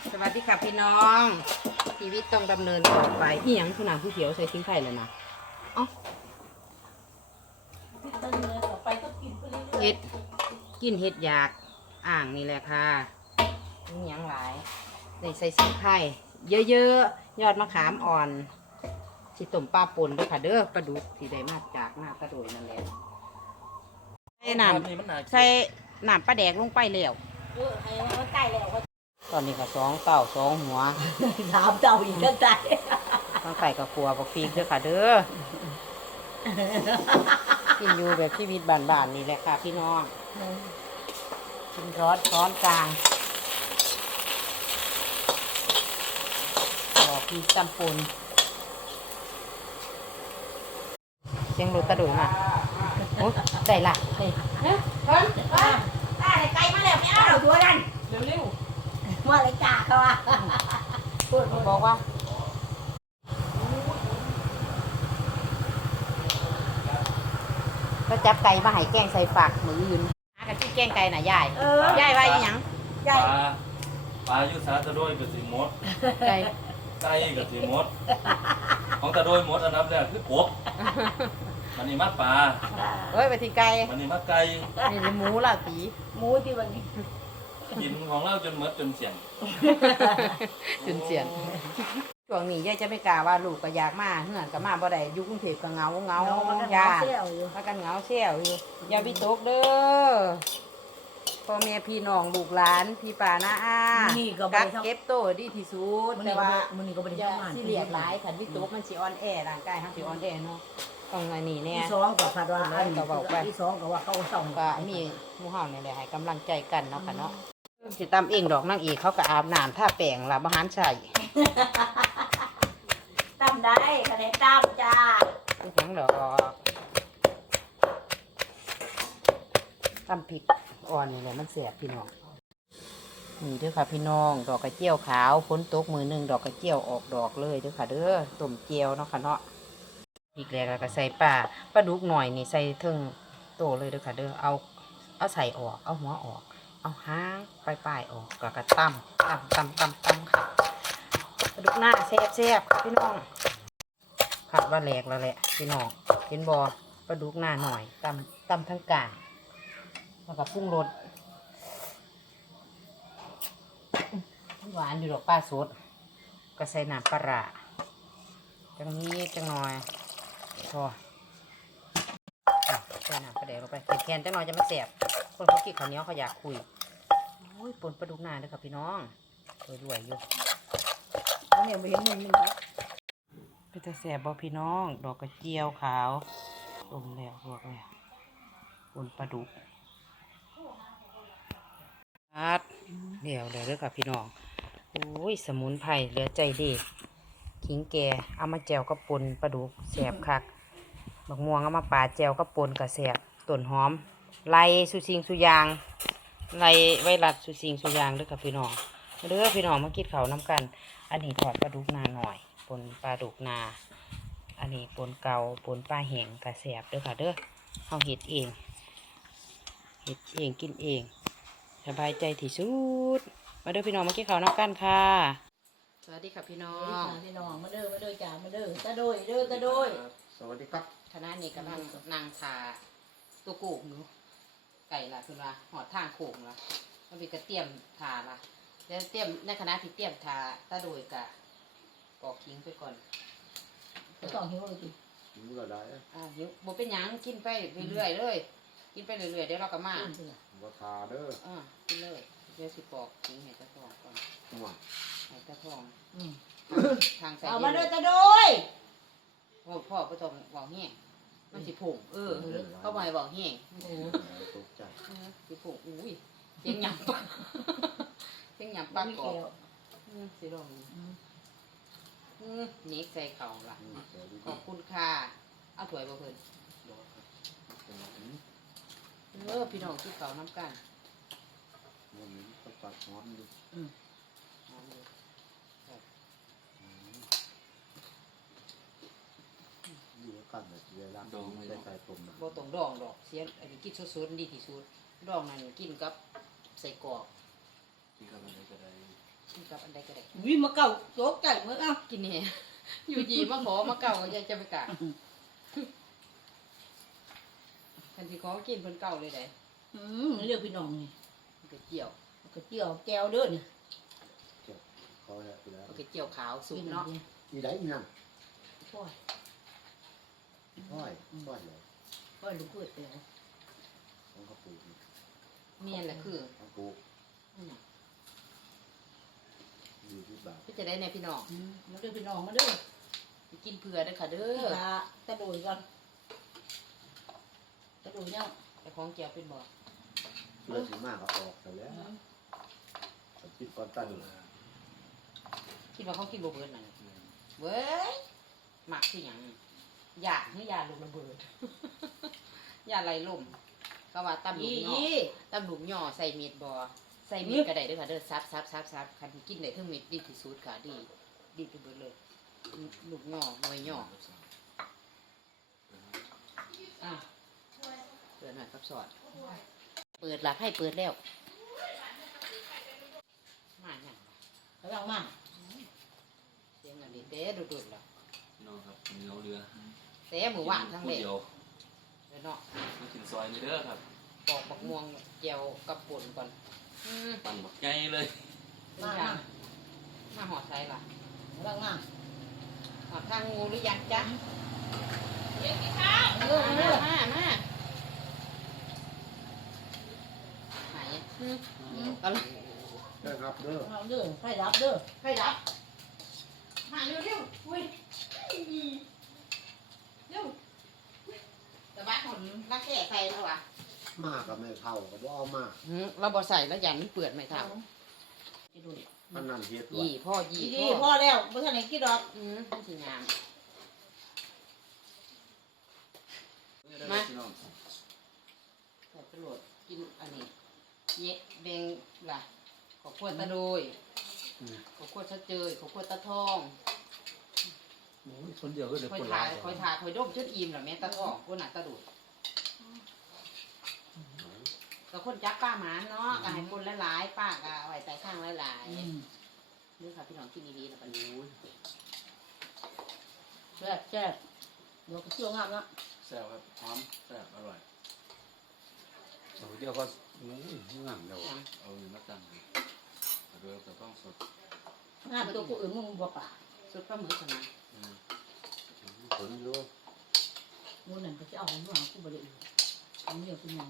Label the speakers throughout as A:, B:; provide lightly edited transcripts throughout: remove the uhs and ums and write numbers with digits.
A: สวัสดีค่ะพี่น้องชีวิตต้องดำเนินต่อไปอีหยังขนาดผู้เขียวใส่ทิ้งไข่เลยนะเอ้าเห็ดกินเห็ดอยากอ่างนี่แหละค่ะมีหยังหลายใส่ทิ้งไข่เยอะๆยอดมะขามอ่อนสิต้มปลาป่นด้วยค่ะเด้อปลาดุกที่ได้มาจากหน้ากระโดยนั่นแหละใส่น้ำปลาแดกลงไปแล้ว
B: ให้มันใกล้แล้ว
A: ตอนนี้ก็2 เต่า2 หัว
B: 3 เจ้าอีกก็ใจ
A: ต้องใส่กับครัวกับฟีกด้วยค่ะเด้อ กินอยู่แบบชีวิตบ้านๆนี่แหละค่ะพี่น้องกินร้อนกลางบอกพี่ตำปูนเสียงรถกระโดดมาโอ้ได้ละนี่เพิ่นได้ไกลมาแล้วไม่เอาตัวนั้นเร็ว
B: ๆว่าอะไรจ่าเขาว่าพูด
A: บอกว่าก็จับไก่มาให้แกงใส่ฝากมืออื่นหากันที่แกงไก่น่ะยายยายไว้ยัง
B: ใหญ่
C: ปลาอยู่สาตะโดยกับสีมด
A: ไก่
C: ไก่กับสีมด ของตะโดยมดอันนั้นแรกคือกบมันนี่มาปลา
A: เอ้ยไปที่ไก่
C: มันนี่มาไก่
A: นี่หมูล่ะตี
B: หมูที่วันนี้
C: กินของเราจนหมดจนเสียง
A: จุนเสียนช่วงนี้ยายจะไม่กล้าว่าลูกก็อยากมาเฮือนก็มาบ่ได้อยู่กรุงเทพก็เหงาย่านพากันเหงาเชี่ยวอยู่อย่าวิตกเด้อพ่อแม่พี่น้องลูกหลานพี่ป้าน้าอากักเก็บโตดีที่สุดแต่ว่า
B: มันนี่ก็บ่ได้
A: อย่า
B: ทำงาน
A: สิเลียดหลายคันวิตกมันสิอ่อนแอร่างกายเฮาสิอ่อนแอเนาะต้องอันนี้แน่
B: ที่2ก็คาดว่าอันที่2ก็ว่าเขาส่ง
A: ก็มีหมู่เฮานี่แหละให้กำลังใจกันเนาะค่ะเนาะสิตำเองดอกนางเอกเขาก็อาบน้ำท่าแป้งล่ะบ่หันใส่
B: ตั้มได้คะแนนตั้มจ้า
A: เป็นหยังดอกตำพริกอ่อนนี่แหละมันแสบพี่น้องนี่เด้อค่ะพี่น้องดอกกระเจียวขาวฝนตกมือหนึ่งดอกกระเจียวออกดอกเลยเด้อค่ะเด้อต้มเจียวเนาะค่ะเนาะพริกแรกแล้วก็ใส่ปลาดุกหน่อยนี่ใส่ถึงโตเลยเด้อค่ะเด้อเอาใส่ออกเอาหัวออกเอาหางปลายออกก็กระตำค่ะปลาดุกหน้าแซ่บค่ะพี่น้องขัดว่าแหลกแล้วแหละพี่น้องเห็นบอปลาดุกหน้าหน่อยตำทั้งกลางแล้วก็ปรุงรสหวานอยู่ดอกป้าสดก็ใส่น้ำปลาร้าจังนี้จังหน่อยพอใส่น้ำปลาแดกลงไปแคนจังหน่อยจะไม่แสบคนเขากินข้าวเหนียวเขาอยากคุยโอ้ยปนปลาดุกหน้าเลยค่ะพี่น้องรวยอยู่
B: อันนี้บ่เห็นมึงนึงครับ
A: เป็นแต่แสบบ่พี่น้องดอกกระเจียวขาวต้มแล้วลวกแล้วปนปลาดุกอัดเดี๋ยวเด้อค่ะพี่น้องโอ้ยสมุนไพรเหลือใจดีขิงแก่เอามาแจวกระปนปลาดุกแสบคักบักม่วงเอามาปาดแจวกระปนกระแสบต้นหอมไล่สุสิงสุยางไล่ไวรัสสุสิงสุยางเด้อค่ะพี่น้องเด้อพี่น้องมากินข้าวน้ำกันอันนี้ทอดปลาดุกนาหน่อยปนปลาดุกนาอันนี้ปนเกาปนปลาแห้งกระแสบเด้อค่ะเด้อเอาเห็ดเองกินเองสบายใจที่สุดมาเด้อพี่น้องมากินข้าวน้ำกันค่ะสวัสดีค่ะพี่น้อง
B: พี่น้องมาเด้อจ้ามาเด้อตะโดยตะโดย
C: สวัสดีครับ
A: คณะนี้กำลังนางทาตัวโกงอยู่ไก่ละคุณว่าหอดทางโขงละแล้วมีกระเทียมทาละแล้วเตรียมในคณะที่เตรียมทาตะโดยกะปอกทิ้งไปก่อน
B: ต้องหิวเลยจิ
C: รู้ก็ได้
A: เดี๋ยวบ่เป็นหยังกินไปเรื่อยๆเลยกินไปเรื่อยๆเดี๋ยวเราก็มา
C: ว่าทาเด้อ
A: กินเลยเดี๋ยวสิปอกทิ้งให้ตะทองก่อนให้ตะทองทางใส่
B: เอามาเด้อตะโดย
A: พ่อบ่ต้องบอกแห้งมันสิผงเขาบ่ให้บอกแห้ง
C: ตกใจ
A: สิผงอุ้ยเสียงหยำปากเสียงหยำปากกรอบสิลองนี่ใส่เข่าล่ะขอบคุณค่ะเอาถ้วยบ่เพิ่นพี่น้องกินข้าวน้ำกัน
C: วันนี้ก็ตัดหอมดูอยู่กันแบบเวลาดองไม่ใส่ต้มนะ
A: บ่ต้องดองดอกเสียอันนี้กินสดๆดีที่สุดดองนั่นกินกับใส่กรอก
C: ที่กันอะไรก็ได้
A: กินกับอันใดก็ได้
B: วิ่งมาเก่าโจ๊กไก่เมื่อเอ้า
A: กินเนี่ยอยู่ยีมาขอมาเก่าก็ยังจะไปกะคันที่ขอกินเพิ่นเก่าเลยได้
B: เรียกพี่น้องนี่
A: มันก็เจียว
B: กระเจียวแก้วเด้อเนี่ย
D: เขาแล้วไปแล้ว
A: มันก็เจียวขาวสุกเนาะ
D: อีไหนอีนั่น
B: พ่อย
D: ห้อยห้อยเลย
B: พ่อยลูกเกิดไปแล้ว
D: ของเขาปลูก
A: เมียนแหละคือ
D: เขาปลูก
A: นั่นน่ะ
D: 20 บาท
A: พี่จะได้ในพี่น้อง
B: มาเด้อพี่น้องมาเด้อ
A: ไปกินเผื่อเด้อค่ะเด้
B: เอ
A: อ
B: ตะโดยก่อนตะโดยเนี่ย
A: แต่ของเจียวเป็นบ่
D: เลือดถึงมากก็ออกแต่แล้วคิดก่อนตั้ง
A: คิดว่าเขากินบ่เบิดนั่นเว้ยหมักคือหยังอยากให้ยาลงระเบิด ยาไหลลมเขาว่าตำหลุมย่อตำหลุมย่อใส่เม็ดบ่ใส่เม็ดก็ได้เด้อค่ะเด้อซับคันกินได้ทั้งเม็ดดีที่สุดค่ะดีที่สุดเลยลูกย่อหน่วยย่ออ่ะเปิดหน่อยครับสอดเปิดหลักให้เปิดแล้วมาหยัง
B: กำลังมา
A: เสียงอันนี้เต้ดุดๆล่ะ
C: น้องครับเหนียวเรือ
A: เต้หมูหวานทั้ง
C: พู
A: เด็
C: ด
A: ด
C: เดียว
A: เลยเนาะ
C: มากินซอยนี่เด้อครับ
A: ปอกบักม่วงเจียวกับป่นก่อนอืม
C: ปั่นบักใหญ่เลย
A: เป็นอย่างมาหอดไทยล่ะ
B: กำลังมา
A: หอดทางงูหรือยังจ๊ะ
B: เด้อ
A: มา
B: เด้อ
A: มาหายก็เลย
D: ได้ครับเด้อ
B: เอาเด้อไฟดับเด้อ
A: ใครดับมาเร็วๆอุ้ยเร็วแต่บ้านคนรักแก่ใส่แล้ววะ
D: มากก็ไม่เข้าก็บ่เอามา
A: เราบ่ใส่แล้วยันมันเปื่อนไหมครับ
B: จะดู
D: มันนั่นเฮ็ดว่า
A: ยี่พ่อยี่
B: ดี
A: พ่
B: พ่
A: อ
B: อแล้วบ่ทันได้กินดอก
A: มันสิงาม
C: มา
A: แต่ตำรวจกินอันนี้เยะแบงล่ะขอขวดตะโดยขอขวดตะเจยขอขวดตะทอง
E: คนเดียวก็เดี๋ยว
A: คอย
E: คน
A: ถ่า
E: ละ
A: ยคอยถ่ายคอยดมจนอิ่มเหรอแม่ตะทองคนหนาตะดูดก็คนจับป้าหมาเนาะก็ให้คนหลายๆป้าก็เอาไว้ใต้ข้างหลายๆนี่ค่ะพี่น้องกินดีๆนะปันนี้
B: แซ่บแซ่บเดี๋ยวก็เที่ยวงามละ
C: แซ่บครับหอมแซ่บอร่อย
E: เดียวก็งามเดียว
C: เอาอยู่มาตั้งเลยเรือแต่ต้องสด
B: งามตัวกูอื่นมึงบ่ป่า
A: สุดปลาหมึกขนาด
D: ผลอยู่
B: มูนั่นก็จะเอาของมึงหากูบ่ได้อีกอันนี้เป็นยัง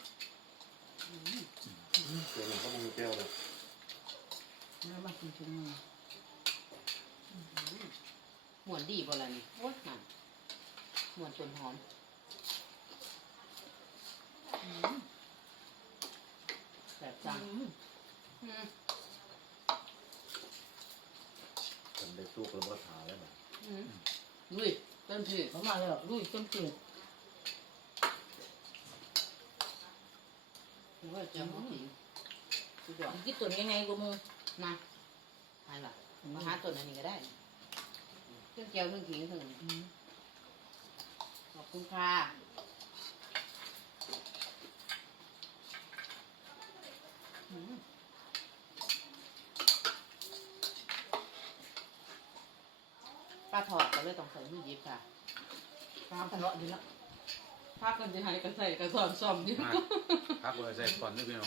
D: เดี๋ยวมันก็มีแก้วเลย
B: น้ำมากินชุมมึง
A: หมวนดีบ่ล่ะนี่โอ้ยนั่นหมวนจนหอมแบบจัง
D: มันได้สุกแล้วบ่ทาแล้วแบบ
A: ลุยต้นถือ
B: เขามาแล้วลุยเต็มเกิด
A: หรือว่าจะหอมจริงสุดยอด
B: กินตัวยังไงกูมึง
A: นะใช่ล่ะมาหาต้นอันนี้ก็ได้เครื่องเจียวเครื่องขิงถึงขอบคุณค่ะปลาถอดก็เลยต้องใส่มือยิบค่ะปลาทะเลาะดีละภาคกันจะให้กันใส่กันสอนซ่อมอยู่
E: พักเลยใส่ก่อนนี่พี่น้อง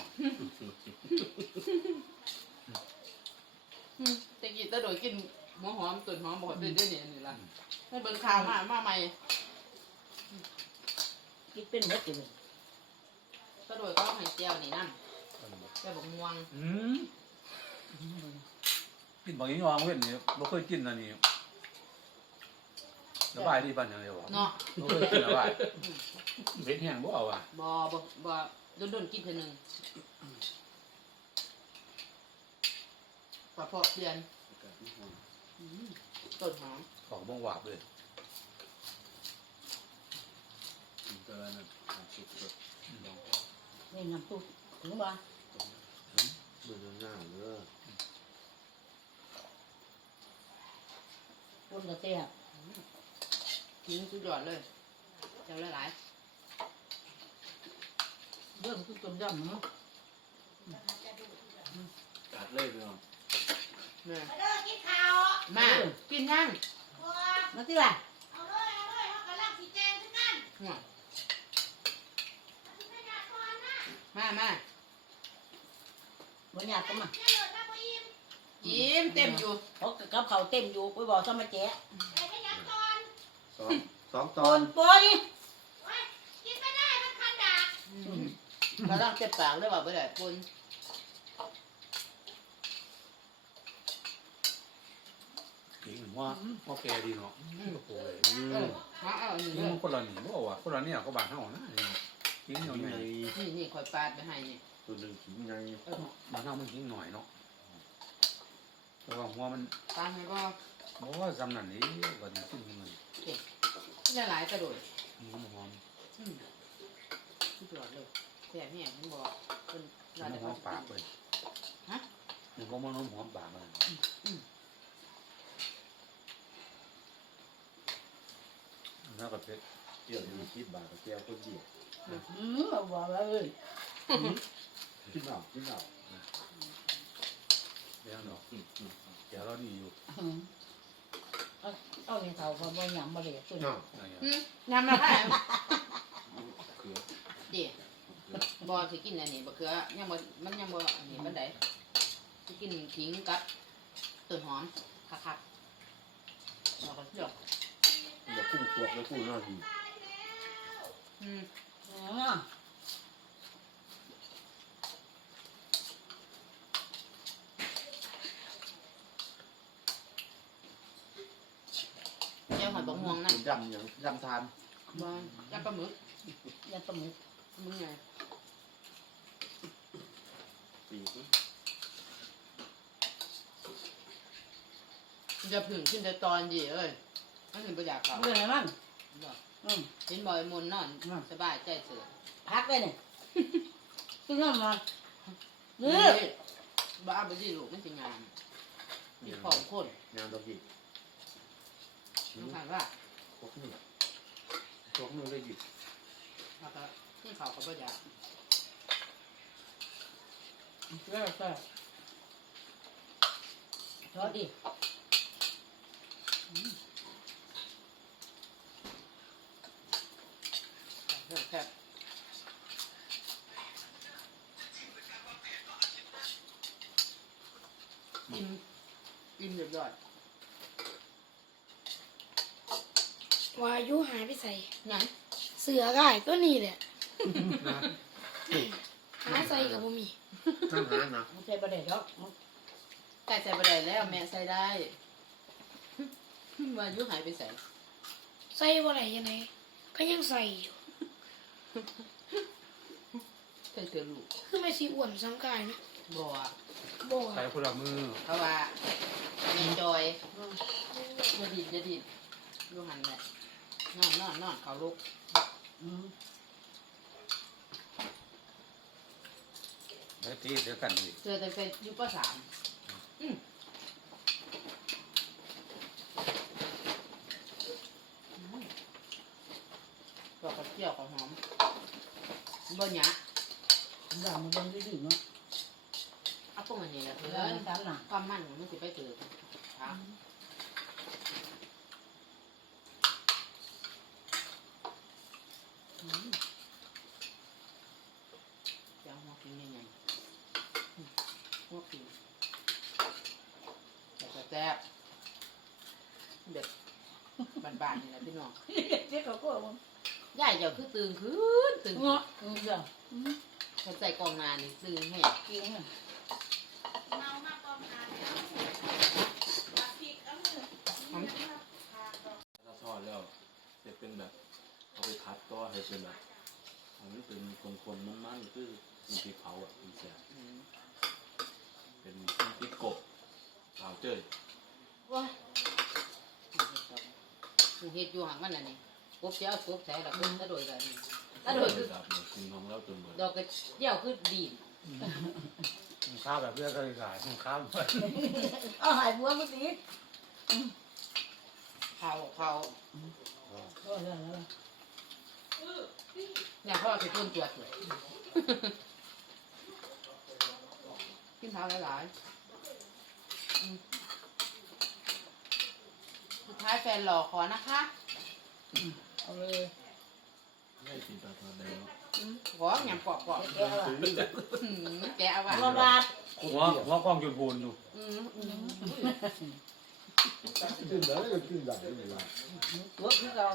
A: ตะกี้ตะโดยกินหัวหอมตุ่นหอมบอกด้วยเนี่ยนี่ละให้เบิ่งข่าวมาใหม่
B: กินเป็นหมดเลย
A: ตะโดยก็ให้เจียวนี่นั่นแกบอกม่วง
E: กินบางอย่างวางเว้นนี่เราเคยกินอันนี้ระบายดีบ้านอย่างเดียว
A: เนาะ
E: เราเคยกินระบายเบ็ดแห้งบ่เอาอ่ะ
A: บ่โดนกินเท่านึงกระเพาะเดือนต้นหอม
E: ของบ้องหวาบเลย
C: เจอนั่นสุกสด
B: นี่น้ำซุปถึงบ่
D: มันง่ายเด้อ
B: คนก็แซ่บ
A: ทิ้งสุดยอดเลยเจ้าหลาย
B: เรื่องคือต้มยำเนาะ
C: ตัดเลยพี่น้อง
A: แม่
F: มาเด้อกินข้าว
A: มากินยัง
F: บัว
B: มาที่ล่ะ
F: เอาเลยเขากำลังสีแจงขึ้นกัน
A: หัว
F: มันขยันก่อนนะ
A: มา
B: บ่อยากก็มา
F: เดี๋ยวเหลือถ้าบ่อิ่ม
A: ยิ้มเต็มอยู่
B: เขากับเขาเต็มอยู่ไปบอกซะมาแจ๊ะ
F: แต่ขยันก่อน
D: สองต
B: ป
D: อน
B: นปล่อย
F: โอ้ยกินไม่ได้มันคันดาก
A: กำลังเจ็บปากเลยว่าไปไหนปน
E: จริงว่าโอเคดีเนาะโอ้โห
A: มาเอาหนึ่ง
E: นี่
A: เลย
E: มันคนละหนีบ่วะคนละเนี่ยก็บางเท่านะจริง
D: ขิ
E: เนาะ
D: ง
E: ให
D: ไง
E: ญ่
A: นี่คอยปาดไปให้นี่
D: ตัวหนึ่งขิงไง
E: บางเท่ามันจริงหน่อยเนาะแต่ว่าหัวมัน
A: ตามให้ก็
E: บ่ว่าจำนั่นนี่ก็ดีขึ้นเงิน
A: หลายกระโดด
E: มันหอม
A: สุดยอดเลยแซ่บแห้งมันบอกเป็น
E: มันหอมปากเลยมันก็มันหอมปากมันแล้วก็เพชร
D: เกี่ยวอยู่คิดบาทกับแก้วคนเดียว
B: บอกว่าเลย
D: กินเอากินเอา
E: เลี้ยงเนาะแกเราดีอยู่
B: เอาเงินเขาเขาบ่หยังบ่เลยสุด
D: เนาะ
A: ยำมาให้
D: เขือ
A: ดิบอสิกินอันนี้บะเขือยังบ่มันยังบ่อันนี้บันไดสิกินขิงกับต้นหอมคักๆเราก็เลือก
D: เดี๋ยวกุ้งตัวแล้วกุ้งน่าดี
A: เจ้าหอยบกม่วงนั่น
D: ดำอย่างดำทาน
A: บ่จับปลาหมึก
B: ยังสมุก
A: มึงไง
D: ปีก
A: จะผึ่งขึ้นแต่ตอนดีเอ้ยมันถึงประหยัดเขา
B: เรื่องอะไรมันอืม
A: เห็นบ่อยมุนนอนสบายใจเสือ
B: พักเลยเนี่ยกินน้ำมา
A: นี่
B: นี่
A: บ้าไปดิลูกไม่สิงานมีของคน
D: งานดอกหยิบ
A: ต้องถามว่า
D: พวกนี้พวกนี้เลยหยิบ
A: แล้วก็ที่เขาก็ประหยัด
B: เลิกก็ชอบดิ
A: เริ่มแค่อิ่มเรียบร้อยว
G: ายุหายไปใส่
A: ยัง
G: เสือก่ายก็นี่แหละหาใส่กับบ่มี
D: นั่งหานะ
B: ไม่ใช่ประเด็นหรอก
A: ใส่ไปได้แล้วแม่ใส่ได้วายุหายไปใส่
G: ใส่บ่ไหนยังไงก็ยังใส่อยู่
A: ใส่เจอลูก
G: คือไม่สิอ้วนสังกายนะ
A: บ่อะ
G: บ่
E: ใส่คนละมือ
A: เพราะว่าแม่จอยจะดีจะดีลูกหันเลยนอนเขาลูก
E: แล้วตีเดียวกันอีก
A: เจอแต่เป็นยุคสามก็กระเจียวกับหอมบ่หยะ
B: ด่ามันยังดื้อเนาะ
A: เอาพวกอันนี้แหละเพื่อ
B: ด่ามัน
A: น
B: สามหนัก
A: ความมันมันสิไปเกิดครับจะเอาหัวกินยังไงหัวกินแต่แซ่บเด็ดบ้านๆนี่แหละพี่น้อง
B: เจ๊เขาก็ว่า
A: ย่ายเจ้าคือตื่นตื่น
B: เงาะเจ้า
A: ถ้าใส่กองนานี่ตื่นแห้ง
B: กิน
F: เมามาตอมหาแล้วตักพริกเอามือนี่มาพาดอก
C: ถ้าทอดแล้วจะเป็นแบบเอาไปคัดก็ให้เป็นแบบอันนี้เป็นคนๆมันๆคือเป็นพริกเผาอ่ะเป็นแซ่บเป็นพริกกบเผาเจ้ย
A: ว้ายเฮ็ดอยู่ห่างมันน่ะนี่กบเจ้ากบใส่ละกบตะโดยกันนี่ตะโดยคือ
C: แบบเนี่ยกินของแล้วจนหมด
A: ดอกกระเดี่ยวคือดีน
E: ข้าวแบบเพื่อนก็เลยขายข้าวด้วย
B: เอาหายบัวเมื่อกี้
A: เขา
B: ก็แล้ว
A: เนี่ยพ่อสิต้นจวดเลยกินเผาหลายๆายแฟนหล่อขอนะคะ
B: เอาเลย
C: ไม่กินตาทอนได้เนาะ
A: ขออย่างกรอบ
B: แกเอาอ่ะ
A: แกเอาว่ะ
B: รอดาด
E: หัวกล้องจุดพูนอยู่
D: กินได้ก็กินได้ไม่ได้
B: ตัวคือเรา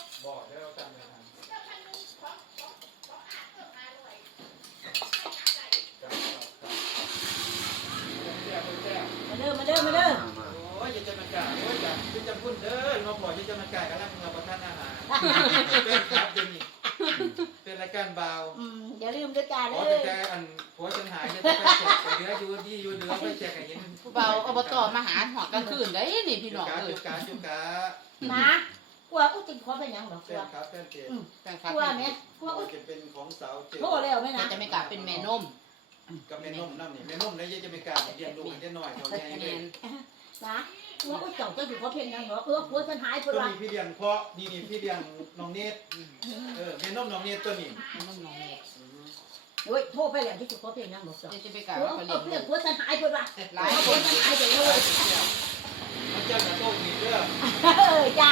B: มาเด้อมาเด้อมาเด้อ
E: โอ้ยจะมาจ่ายโอ้ยจะพูดเด้อน้องบอกจะมาจ่ายกันแล้วมึงเอาประทานอาหารเป็นครับเดี๋ยวนี้เป็นรายการเบา
B: อย่าลืมด้วยจ้า
E: ข
B: เด้
E: อ
B: อ
E: แต่อันผัวฉันหายจะไปแจกเหลืออยู่ดีอยู่เหลือไปแจกอย่างนี้
A: ผู้เบาอบตมาหาหอดกลางคืนได้นี่พี่น้องเอ้ย
E: จุกา
B: นะกลัวกูติดขอเป็นยังหรอกก
E: เป็
B: ลั
E: น
B: ว
E: ครับเป็นเจ็ด
A: จังครับ
B: กลัวไหมกลัวกู
E: จะเป็นของสาวเจ็ด
B: โทษแล้วไหม
A: แต่
B: นะ
A: จะไม่กลับเป็นแม่นม
E: กับแม่นมน้ำนี่แม่นมเนี่ยจะไม่กล้าเรียนรู้จะหน่อยเขาไง
A: แม
E: เลย
A: น
B: นะกลัวกูเจ้าจะอยู่ขอเป็นยังหรอกกลัวฉันหายไป
E: ตัว
B: ละ
E: นี้พี่เลี้ยงเพราะนี่พี่เลี้ยงน้องเนตแม่นมน้องเนตตัวนี้
A: แม่นมน้องเนี่ย
B: โอ้ยโทษไปแล้วที่จะขอเป็นยังหรอกจ้ะ
A: จะไปกลับ
B: กลัว
A: ก็เลี้ยง
B: กลัวฉันหายไปละ
A: หลาย
B: ก
A: ค
B: ลัวน ฉันหายไปเลย
E: มันจะกระโดดนี่เด้อ
B: จ้า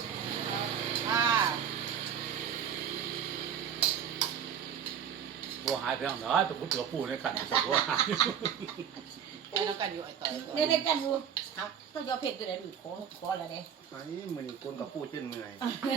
E: บัวหายไปแล้วเนาะแต่พูดถึงปูในขันสักบัวหาย
A: ไปแล้วกันอยู่ไอ้ต่อย
B: ในกันอยู่ครับต้องยอมเพลงตัวไหนดูขอแล้วเนี่ย
D: อันนี้มันคนกับผู้เช่นเมื่อย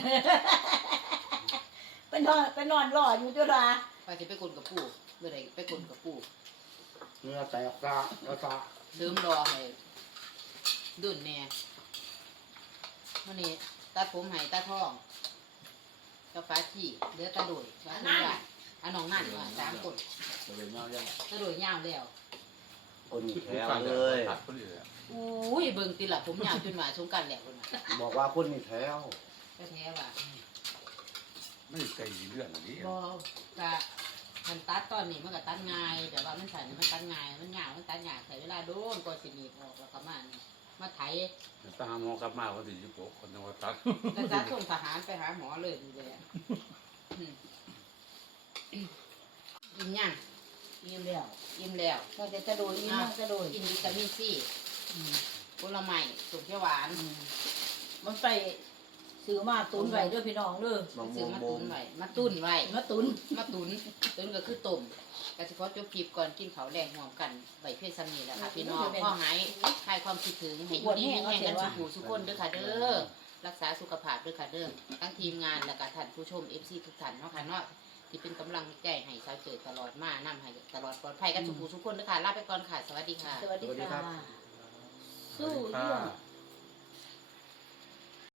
B: ไปนอนรออยู่ตัวละ
A: ไปจะไปกลกับปู่เมื่อไรไปกลกับปู่
D: เนื้อแตกตาแล้วตา
A: เดิมรอให้ดุนแน่วันนี้ตาผมให้ตาทองตาฟ้าที่เดือตาโดยว่าคุณว่าอันน้องนั่นว่า3 คน
C: จะเป็นเงาย่าง
A: ตาโดยยาวแล้ว
D: คนแถวเลย
E: ตัดคนอื่น
A: อุ้ยเบิ่งติละผมยาวจนว่าสงกรารแล้วคนน่ะ
D: บอกว่าคนนี่แถว
A: แท้ๆว่า
E: ไม่ใช่เรื่องนี้
A: บ่กะมันตัดตอนนี้มันก็ตัดง่ายแต่ว่ามันใส่มันตัดง่ายมันยาวมันตัดยากใช้เวลาโดนกว่าสิหนีบออกแล้วก็มาไถ
E: ตามมองกลับมาวันที่26คนจังหวัดตรัก
A: กระจาส่งทหารไปหาหมอเลยดูเลยกินยัง
B: ยิ้มแล้ว
A: อิ่มแล้ว
B: เราจะโดยยิ้มนั่งจะโดย
A: กินวิตามินซีผลไม้สุกเขียวหวาน
B: มันไปซื้อมาตุนไว้ด้วยพี่น้องเด้อ
D: มะม่
A: ซื้
D: ว
A: อง มา
D: โม
A: ตุ
D: ง
A: นไว้มาตุนไว้
B: มาตุน
A: มาตุนก็คือต้มกสิพอจบคลิปก่อนกินเขาวแรงห่วมกันไว้เพื่อซ้ำนี่แหละค่ะพี่น้องพ่อหายคลายความคิดถึงให้อยู่ดีมีแห่งกันสุขสุขคนเด้อค่ะเด้อรักษาสุขภาพเด้อค่ะเด้อทั้งทีมงานและก็ท่านผู้ชม FC ทุกท่านเนาะค่ะเนาะที่เป็นกำลังใจให้สาวเจอตลอดมานำให้ตลอดปลอดภัยกันสุขสุขคนเด้อค่ะลาไปก่อนค่ะสวัสดีค่ะ
B: สวัสดีค่ะ สู้เรื่อง